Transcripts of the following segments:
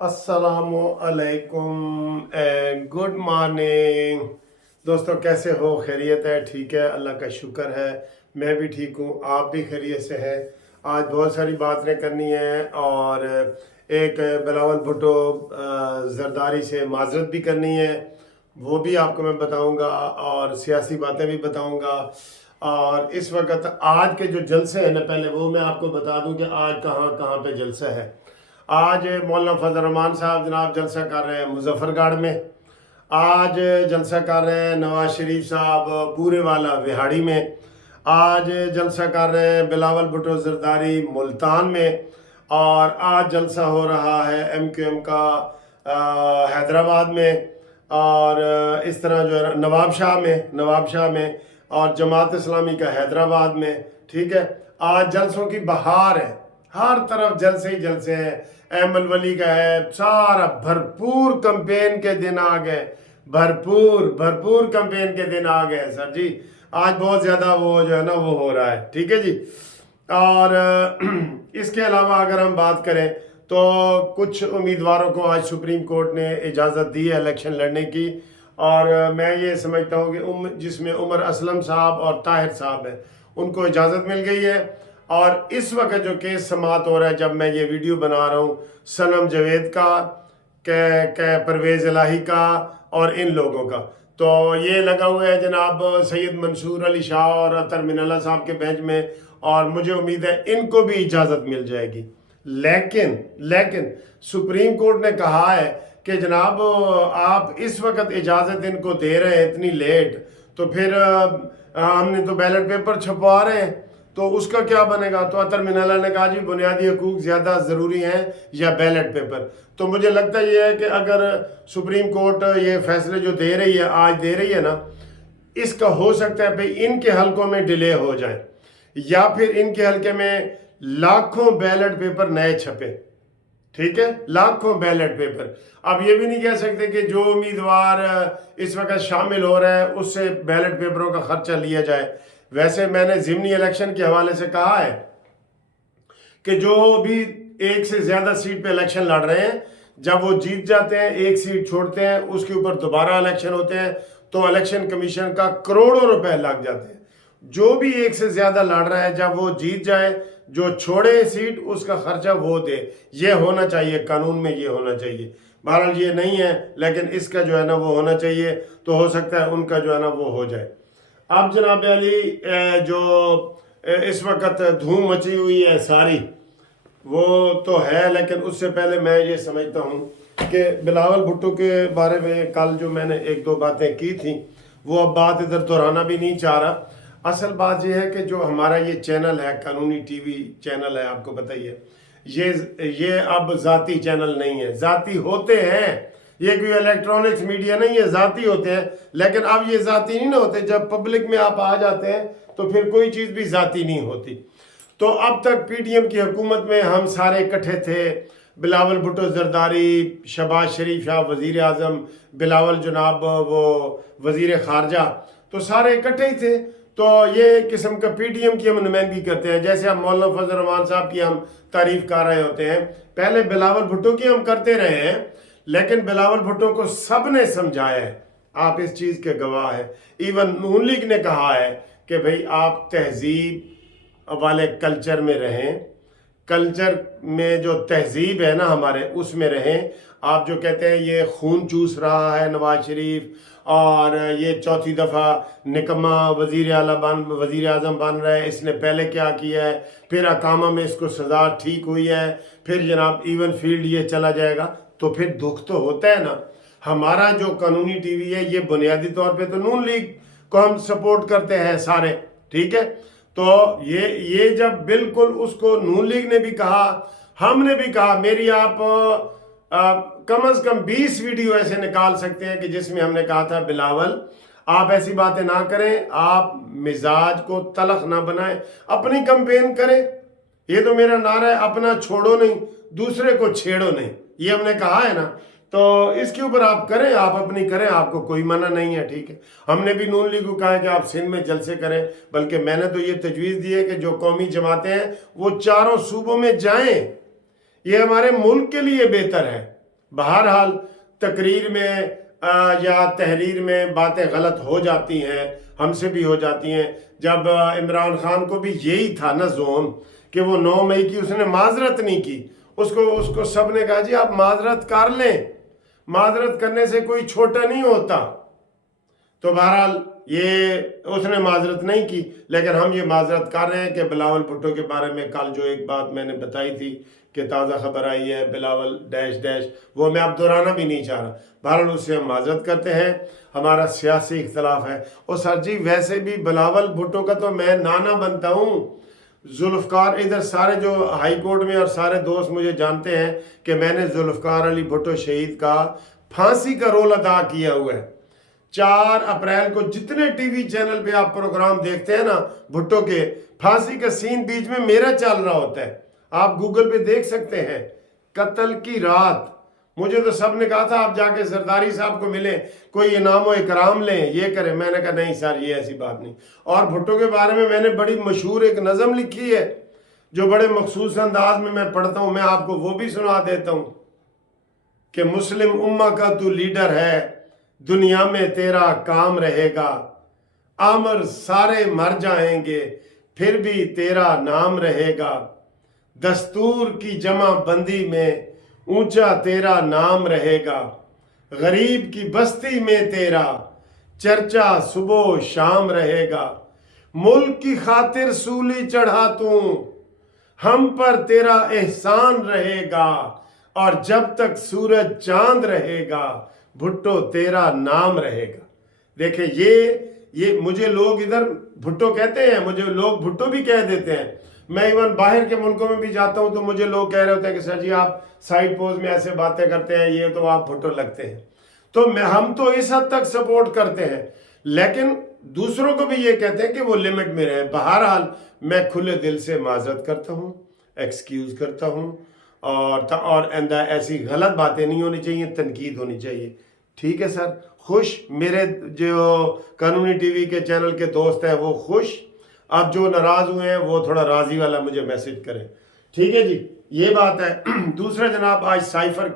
अस्सलामु अलैकुम and good morning. दोस्तों कैसे हो? खैरियत है? ठीक है, अल्लाह का शुक्र है। मैं भी ठीक हूँ, आप भी खैरियत से हैं। आज बहुत सारी बातें करनी है और एक बिलावल भुट्टो जरदारी से माजरत भी करनी है, वो भी आपको मैं बताऊंगा और सियासी बातें भी बताऊंगा। और इस वक्त आज के जो जलसे हैं ना, पहले वो मैं आपको बता दूं कि आज कहाँ कहाँ पे जलसा है। आज मौलाना फजल रहमान साहब जनाब जलसा कर रहे हैं मुजफ्फरगढ़ में। आज जलसा कर रहे हैं नवाज शरीफ साहब बूरे वाला विहाड़ी में। आज जलसा कर रहे हैं बिलावल भुट्टो जरदारी मुल्तान में। और आज जलसा हो रहा है MQM का हैदराबाद में। और इस तरह जो है नवाब शाह में और जमात इस्लामी का हैदराबाद में। ठीक है, आज जलसों की बहार है, हर तरफ जलसे ही जलसे हैं। अहमद वली का है, सारा भरपूर कैंपेन के दिन आ गए, भरपूर कैंपेन के दिन आ गए सर जी। आज बहुत ज़्यादा वो जो है ना वो हो रहा है। ठीक है जी। और इसके अलावा अगर हम बात करें तो कुछ उम्मीदवारों को आज सुप्रीम कोर्ट ने इजाज़त दी है इलेक्शन लड़ने की। और मैं ये समझता हूँ कि जिसमें उमर असलम साहब और ताहिर साहब हैं, उनको इजाज़त मिल गई है। और इस वक्त जो केस समाअत हो रहा है, जब मैं ये वीडियो बना रहा हूँ, सनम जावेद का, परवेज़ इलाही का और इन लोगों का, तो ये लगा हुआ है जनाब सैयद मंसूर अली शाह और अतर मिनल्ला साहब के बेंच में। और मुझे उम्मीद है इनको भी इजाज़त मिल जाएगी। लेकिन सुप्रीम कोर्ट ने कहा है कि जनाब आप इस वक्त इजाज़त इनको दे रहे हैं इतनी लेट, तो फिर हमने तो बैलेट पेपर छपवा रहे हैं, तो उसका क्या बनेगा? तो अतर मिनल्ला ने कहा जी बुनियादी हकूक ज़्यादा ज़रूरी हैं या बैलेट पेपर। तो मुझे लगता ये है कि अगर सुप्रीम कोर्ट ये फैसले जो दे रही है, आज दे रही है ना, इसका हो सकता है भाई इनके हलकों में डिले हो जाए या फिर इनके हलके में लाखों बैलेट पेपर नए छपे। ठीक है, लाखों बैलेट पेपर। अब ये भी नहीं कह सकते कि जो उम्मीदवार इस वक्त शामिल हो रहा है उससे बैलेट पेपरों का खर्चा लिया जाए। वैसे मैंने ज़िमनी इलेक्शन के हवाले से कहा है कि जो भी एक से ज़्यादा सीट पे इलेक्शन लड़ रहे हैं, जब वो जीत जाते हैं, एक सीट छोड़ते हैं, उसके ऊपर दोबारा इलेक्शन होते हैं, तो इलेक्शन कमीशन का करोड़ों रुपए लग जाते हैं। जो भी एक से ज़्यादा लड़ रहा है, जब वो जीत जाए, जो छोड़े सीट उसका खर्चा वो दे। ये होना चाहिए, कानून में ये होना चाहिए। बहरहाल ये नहीं है, लेकिन इसका जो है ना वो होना चाहिए, तो हो सकता है उनका जो है ना वो हो जाए। अब जनाब अली जो इस वक्त धूम मची हुई है सारी, वो तो है, लेकिन उससे पहले मैं ये समझता हूँ कि बिलावल भुट्टो के बारे में कल जो मैंने एक दो बातें की थी, वो अब बात इधर दोहराना भी नहीं चाह रहा। असल बात यह है कि जो हमारा ये चैनल है, कानूनी TV चैनल है, आपको बताइए, ये अब ज़ाती चैनल नहीं है। ज़ाती होते हैं, ये कोई इलेक्ट्रॉनिक्स मीडिया नहीं है, ज़ाती होते हैं। लेकिन अब ये ज़ाती नहीं ना होते, जब पब्लिक में आप आ जाते हैं तो फिर कोई चीज़ भी ज़ाती नहीं होती। तो अब तक PTM की हुकूमत में हम सारे इकट्ठे थे, बिलावल भुट्टो जरदारी, शहबाज शरीफ साहब वज़ीर आज़म, बिलावल जनाब वो वज़ीर ख़ारजा, तो सारे इकट्ठे ही थे। तो ये किस्म का PTM की हम नुमाइंदगी करते हैं। जैसे हम मौलाना फजल रहमान साहब की हम तारीफ़ कर रहे होते हैं, पहले बिलावल भुट्टो की हम करते रहे हैं, लेकिन बिलावल भुट्टो को सब ने समझाया है, आप इस चीज़ के गवाह हैं। इवन नून लीग ने कहा है कि भाई आप तहजीब वाले कल्चर में रहें, कल्चर में जो तहजीब है ना हमारे, उसमें रहें। आप जो कहते हैं ये खून चूस रहा है नवाज शरीफ, और ये चौथी दफ़ा निकम्मा वज़ीर आज़म बन रहा है, इसने पहले क्या किया है, फिर अकामा में इसको सज़ा ठीक हुई है, फिर जनाब इवन फील्ड ये चला जाएगा, तो फिर दुख तो होता है ना। हमारा जो कानूनी TV है, ये बुनियादी तौर पे तो नून लीग को हम सपोर्ट करते हैं सारे। ठीक है, तो ये जब बिल्कुल उसको नून लीग ने भी कहा, हमने भी कहा, मेरी आप कम से कम 20 वीडियो ऐसे निकाल सकते हैं कि जिसमें हमने कहा था बिलावल आप ऐसी बातें ना करें, आप मिजाज को तलख ना बनाएं, अपनी कैंपेन करें। ये तो मेरा नारा है, अपना छोड़ो नहीं, दूसरे को छेड़ो नहीं, ये हमने कहा है ना। तो इसके ऊपर आप करें, आप अपनी करें, आपको कोई मना नहीं है। ठीक है, हमने भी नून लीग को कहा है कि आप सिंध में जलसे करें, बल्कि मैंने तो ये तजवीज़ दी है कि जो कौमी जमातें हैं वो चारों सूबों में जाएं, ये हमारे मुल्क के लिए बेहतर है। बहरहाल तकरीर में या तहरीर में बातें गलत हो जाती हैं, हमसे भी हो जाती हैं। जब इमरान खान को भी यही था ना जोन कि वो 9 मई की उसने माजरत नहीं की, उसको सब ने कहा जी आप माजरत कर लें, माजरत करने से कोई छोटा नहीं होता। तो बहरहाल ये उसने माजरत नहीं की, लेकिन हम ये माजरत कर रहे हैं कि बिलावल भुट्टो के बारे में कल जो एक बात मैंने बताई थी कि ताज़ा खबर आई है बिलावल डैश डैश, वो मैं अब दोहराना भी नहीं चाह रहा। बहरहाल उससे हम माजरत करते हैं, हमारा सियासी इख्तलाफ है। और सर जी वैसे भी बिलावल भुट्टो का तो मैं नाना बनता हूँ। जुल्फ़कार इधर सारे जो हाई कोर्ट में और सारे दोस्त मुझे जानते हैं कि मैंने जुल्फ़कार अली भुट्टो शहीद का फांसी का रोल अदा किया हुआ है। 4 अप्रैल को जितने टीवी चैनल पे आप प्रोग्राम देखते हैं ना भुट्टो के, फांसी का सीन बीच में मेरा चल रहा होता है, आप गूगल पे देख सकते हैं। कत्ल की रात मुझे तो सब ने कहा था आप जाके जरदारी साहब को मिलें, कोई इनाम व इकराम लें, ये करें। मैंने कहा नहीं सर ये ऐसी बात नहीं। और भुट्टो के बारे में मैंने बड़ी मशहूर एक नज़म लिखी है जो बड़े मखसूस अंदाज में मैं पढ़ता हूँ, मैं आपको वो भी सुना देता हूँ कि मुस्लिम उम्मा का तू लीडर है, दुनिया में तेरा काम रहेगा, आमर सारे मर जाएंगे फिर भी तेरा नाम रहेगा, दस्तूर की जमा बंदी में ऊंचा तेरा नाम रहेगा, गरीब की बस्ती में तेरा चर्चा सुबह शाम रहेगा, मुल्क की खातिर सूली चढ़ा तू हम पर तेरा एहसान रहेगा, और जब तक सूरज चांद रहेगा भुट्टो तेरा नाम रहेगा। देखे ये मुझे लोग इधर भुट्टो कहते हैं, मुझे लोग भुट्टो भी कह देते हैं। मैं इवन बाहर के मुल्कों में भी जाता हूं तो मुझे लोग कह रहे होते हैं कि सर जी आप साइड पोज में ऐसे बातें करते हैं, ये तो आप भुट्टो लगते हैं। तो हम तो इस हद तक सपोर्ट करते हैं, लेकिन दूसरों को भी ये कहते हैं कि वो लिमिट में रहे। बहरहाल मैं खुले दिल से माजरत करता हूँ, एक्सक्यूज करता हूँ, और ऐसी गलत बातें नहीं होनी चाहिए, तनकीद होनी चाहिए। ठीक है सर, खुश। मेरे जो कानूनी टीवी के चैनल के दोस्त हैं वो खुश, अब जो नाराज हुए हैं वो थोड़ा राजी वाला मुझे मैसेज करें। ठीक है जी, ये बात है। दूसरा जनाब, आज साइफर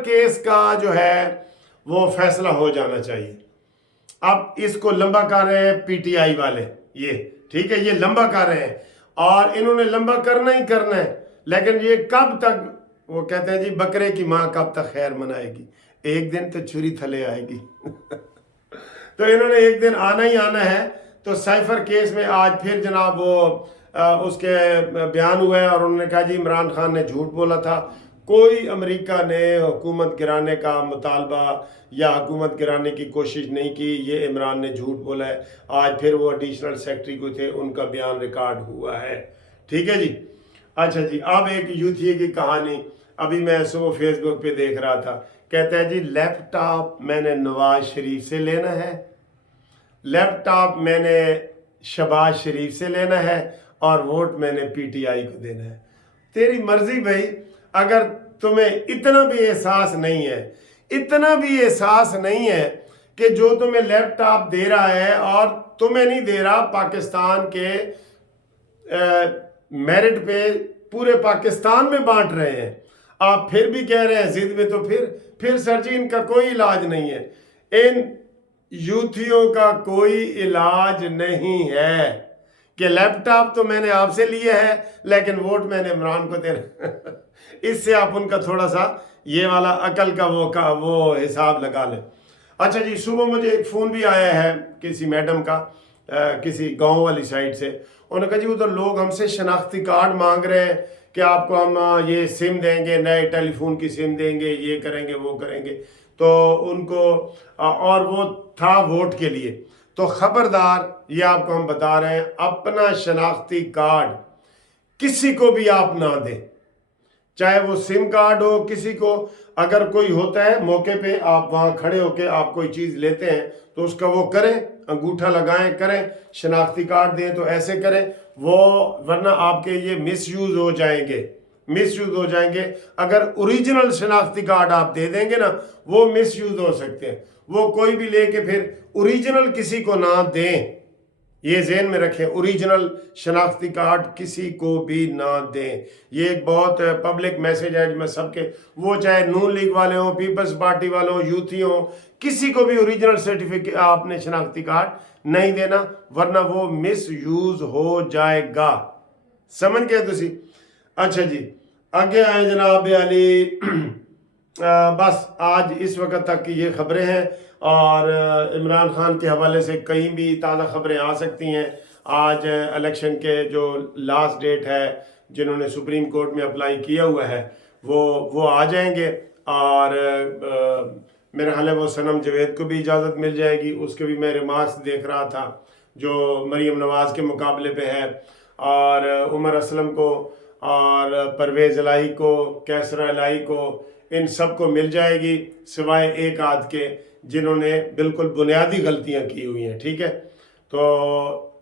केस का जो है वो फैसला हो जाना चाहिए। अब इसको लंबा कर रहे हैं पीटीआई वाले, ये ठीक है, ये लंबा कर रहे हैं और इन्होंने लंबा करना ही करना है, लेकिन ये कब तक, वो कहते हैं जी बकरे की माँ कब तक खैर मनाएगी, एक दिन तो छुरी थले आएगी। तो इन्होंने एक दिन आना ही आना है। तो साइफर केस में आज फिर जनाब वो उसके बयान हुए और उन्होंने कहा जी इमरान खान ने झूठ बोला था, कोई अमेरिका ने हुकूमत गिराने का मुतालबा या हुकूमत गिराने की कोशिश नहीं की, ये इमरान ने झूठ बोला है। आज फिर वो एडिशनल सेक्रेटरी को थे, उनका बयान रिकॉर्ड हुआ है। ठीक है जी। अच्छा जी, अब एक यूथिया की कहानी अभी मैं सुबह फेसबुक पे देख रहा था, कहता है जी लैपटॉप मैंने नवाज शरीफ से लेना है, लैपटॉप मैंने शहबाज शरीफ से लेना है और वोट मैंने पीटीआई को देना है। तेरी मर्जी भाई, अगर तुम्हें इतना भी एहसास नहीं है, इतना भी एहसास नहीं है कि जो तुम्हें लैपटॉप दे रहा है और तुम्हें नहीं दे रहा, पाकिस्तान के मेरिट पे पूरे पाकिस्तान में बांट रहे हैं, आप फिर भी कह रहे हैं जिद में, तो फिर सर जी इनका कोई इलाज नहीं है, इन यूथियों का कोई इलाज नहीं है कि लैपटॉप तो मैंने आपसे लिया है लेकिन वोट मैंने इमरान को देना। इससे आप उनका थोड़ा सा ये वाला अकल का वो हिसाब लगा लें। अच्छा जी, सुबह मुझे एक फ़ोन भी आया है किसी मैडम का, किसी गांव वाली साइड से। उन्होंने कहा जी वो तो लोग हमसे शनाख्ती कार्ड मांग रहे हैं कि आपको हम ये सिम देंगे, नए टेलीफोन की सिम देंगे, ये करेंगे वो करेंगे, तो उनको और वो था वोट के लिए। तो खबरदार, ये आपको हम बता रहे हैं, अपना शनाख्ती कार्ड किसी को भी आप ना दें, चाहे वो सिम कार्ड हो किसी को। अगर कोई होता है मौके पे, आप वहाँ खड़े होके आप कोई चीज़ लेते हैं तो उसका वो करें, अंगूठा लगाएं, करें, शनाख्ती कार्ड दें तो ऐसे करें वो, वरना आपके ये मिसयूज़ हो जाएंगे। अगर ओरिजिनल शनाख्ती कार्ड आप दे देंगे ना, वो मिसयूज़ हो सकते हैं। वो कोई भी लेके फिर ओरिजिनल किसी को ना दें, یہ ذہن میں رکھیں، اوریجنل شناختی کارڈ کسی کو بھی نہ دیں۔ یہ ایک بہت پبلک میسج ہے جو میں سب کے، وہ چاہے نون لیگ والے ہوں، پیپلز پارٹی والے ہوں، یوتھی ہوں، کسی کو بھی اوریجنل سرٹیفکیٹ آپ نے شناختی کارڈ نہیں دینا، ورنہ وہ مس یوز ہو جائے گا۔ سمجھ گئے تسی؟ اچھا جی، آگے آئے جناب علی۔ بس آج اس وقت تک کی یہ خبریں ہیں، اور عمران خان کے حوالے سے کہیں بھی تازہ خبریں آ سکتی ہیں۔ آج الیکشن کے جو لاسٹ ڈیٹ ہے، جنہوں نے سپریم کورٹ میں اپلائی کیا ہوا ہے، وہ آ جائیں گے، اور میرا خیال ہے وہ صنم جاوید کو بھی اجازت مل جائے گی۔ اس کے بھی میں ریمارکس دیکھ رہا تھا جو مریم نواز کے مقابلے پہ ہے، اور عمر اسلم کو، اور پرویز الہی کو، کیسرا الہی کو، ان سب کو مل جائے گی، سوائے ایک آدھ کے جنہوں نے بالکل بنیادی غلطیاں کی ہوئی ہیں۔ ٹھیک ہے، تو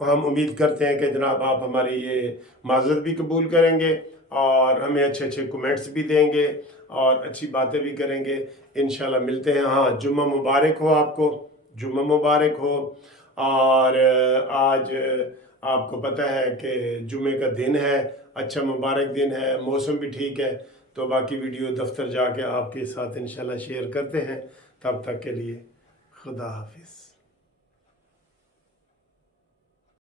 ہم امید کرتے ہیں کہ جناب آپ ہماری یہ معذرت بھی قبول کریں گے، اور ہمیں اچھے اچھے کومنٹس بھی دیں گے، اور اچھی باتیں بھی کریں گے۔ انشاءاللہ ملتے ہیں۔ ہاں، جمعہ مبارک ہو آپ کو، جمعہ مبارک ہو۔ اور آج آپ کو پتہ ہے کہ جمعے کا دن ہے، اچھا مبارک دن ہے، موسم بھی ٹھیک ہے، تو باقی ویڈیو دفتر جا کے آپ کے ساتھ انشاءاللہ شیئر کرتے ہیں۔ تب تک کے لیے خدا حافظ۔